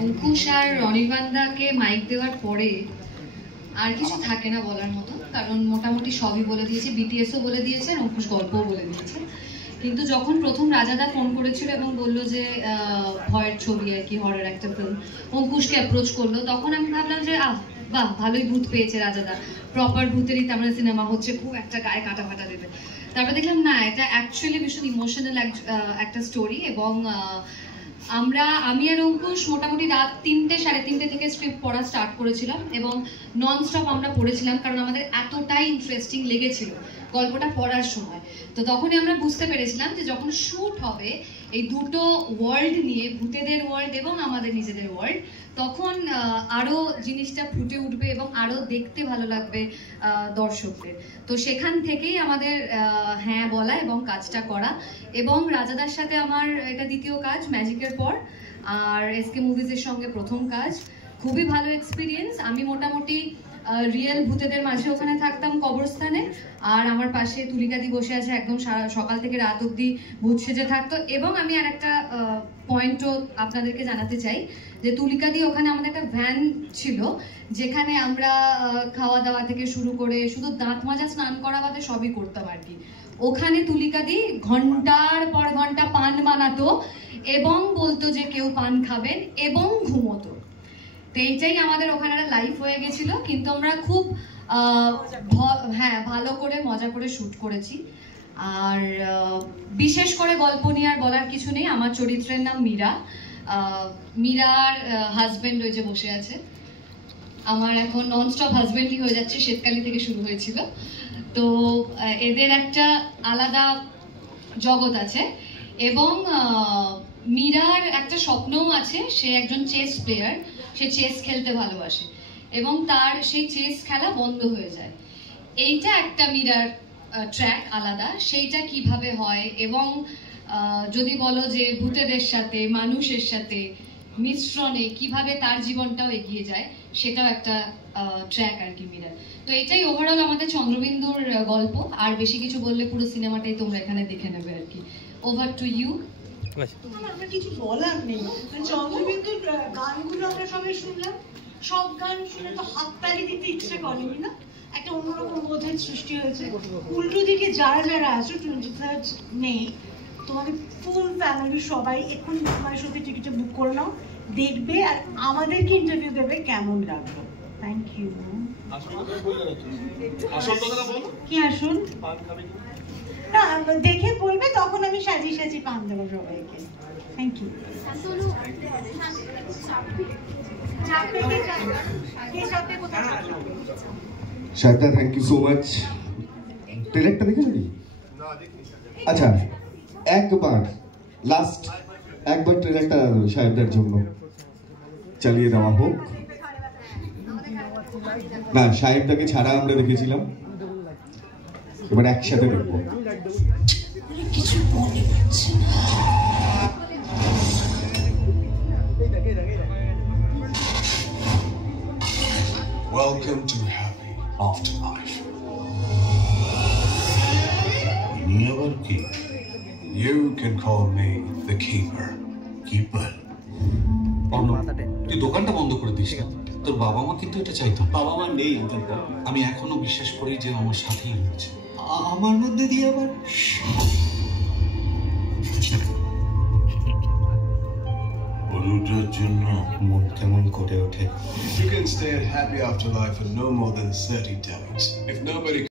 অঙ্কুশ আর রনিবান্দাকে mic দেওয়ার পরে আর কিছু থাকে না বলার মতো, কারণ মোটামুটি সবই বলে দিয়েছে, বিটিএসও বলে দিয়েছে, অঙ্কুশ গল্পও বলে দিয়েছে। কিন্তু যখন প্রথম রাজাদা ফোন করেছিল এবং বললো যে ভয়ের ছবি আর কি, হরর একটা ফিল্ম, অঙ্কুশকে অ্যাপ্রোচ করলো, তখন আমি ভাবলাম যে বাহ, ভালোই ভূত পেয়েছে রাজাদা, প্রপার ভূতেরই তার সিনেমা হচ্ছে, খুব একটা গায়ে কাটা ফাটা দেবে। তারপর দেখলাম না, এটা অ্যাকচুয়ালি ভীষণ ইমোশনাল একটা স্টোরি। এবং আমি আর অঙ্কুশ মোটামুটি রাত 3টে সাড়ে 3টে থেকে স্ক্রিপ্ট পড়া স্টার্ট করেছিলাম এবং নন স্টপ আমরা পড়েছিলাম, কারণ আমাদের এতটাই ইন্টারেস্টিং লেগেছিল গল্পটা পড়ার সময়। তো তখনই আমরা বুঝতে পেরেছিলাম যে যখন শ্যুট হবে এই দুটো ওয়ার্ল্ড নিয়ে, ভূতেদের ওয়ার্ল্ড এবং আমাদের নিজেদের ওয়ার্ল্ড, তখন আরো জিনিসটা ফুটে উঠবে এবং আরো দেখতে ভালো লাগবে দর্শকদের। তো সেখান থেকেই আমাদের হ্যাঁ বলা এবং কাজটা করা। এবং রাজাদার সাথে আমার এটা দ্বিতীয় কাজ ম্যাজিকের পর, আর এসকে মুভিজের সঙ্গে প্রথম কাজ। খুবই ভালো এক্সপিরিয়েন্স। আমি মোটামুটি রিয়েল ভূতেদের মাঝে ওখানে থাকতাম কবরস্থানে, আর আমার পাশে তুলিকাদি বসে আছে, একদম সকাল থেকে রাত অব্দি ভূত সেজে থাকতো। এবং আমি আর একটা পয়েন্টও আপনাদেরকে জানাতে চাই যে তুলিকাদি ওখানে আমাদের একটা ভ্যান ছিল, যেখানে আমরা খাওয়া দাওয়া থেকে শুরু করে শুধু দাঁত মাজা স্নান করা বাদে সবই করতাম আর কি। ওখানে তুলিকাদি ঘন্টার পর ঘন্টা পান বানাতো এবং বলতো যে কেউ পান খাবেন, এবং ঘুমোতো। তো এইটাই আমাদের ওখানে একটা লাইফ হয়ে গেছিল। কিন্তু আমরা খুব ভালো করে মজা করে শুট করেছি। আর বিশেষ করে গল্প নিয়ে আর বলার কিছু নেই। আমার চরিত্রের নাম মীরা। মীরার হাজবেন্ড ওই যে বসে আছে, আমার এখন ননস্টপ হাজবেন্ডই হয়ে যাচ্ছে, শ্বেতকালী থেকে শুরু হয়েছিল। তো এদের একটা আলাদা জগৎ আছে। এবং মীরার একটা স্বপ্নও আছে, সে একজন চেস প্লেয়ার, সে চেস খেলতে ভালোবাসে এবং তার সেই চেস খেলা বন্ধ হয়ে যায়। এইটা একটা মীরার ট্র্যাক আলাদা, সেইটা কিভাবে হয়। এবং যদি বলো যে ভূতেদের সাথে মানুষের সাথে মিশ্রণে কিভাবে তার জীবনটাও এগিয়ে যায়, সেটাও একটা ট্র্যাক আর কি মীরার। তো এটাই ওভারঅল আমাদের চন্দ্রবিন্দুর গল্প। আর বেশি কিছু বললে পুরো সিনেমাটাই তোমরা এখানে দেখে নেবে আর কি। Over to you. আমার কিছু বলার নেই। চন্দ্রবিন্দুর গানগুলো আমরা সবাই শুনলাম, সব গান শুনে তো হাততালি দিতে ইচ্ছে করেনি না, একটা অন্যরকম বোধের সৃষ্টি হয়েছে। উল্টো দিকে যারা যারা আছো 23rd মে, তোমাদের ফুল ফ্যামিলি সবাই এখন তোমার সাথে টিকিটে বুক করে নাও, দেখবে আর আমাদেরকে ইন্টারভিউ দেবে কেমন লাগলো। Thank you. কি আসুন না দেখে বলবে, তখন আমি সাজিয়ে সাজিয়ে পান দেবো সবাইকে। Thank you. Shayda, thank you so much. ট্রেলারটা দেখেছো কি? আচ্ছা, লাস্ট একবার ট্রেলারটা শায়দার জন্য চালিয়ে দেওয়া হোক। না, শাহেবদাকে ছাড়া আমরা দেখেছিলাম, এবার একসাথে দেখবো। কিছু মনে হচ্ছে না। Welcome to Happy Afterlife. You can call me the Keeper. Keeper? তুই দোকানটা বন্ধ করে দিস না, তোর বাবা মা কিন্তু এটা চাইতো। বাবা মা নেই, আমি এখনো বিশ্বাস করি যে আমার সাথেই রয়েছে। আমার মধ্যে দিয়ে আবার হলুদের জন্য মন কেমন করে ওঠে। You can stay at Happy Afterlife for no more than 30 days. If nobody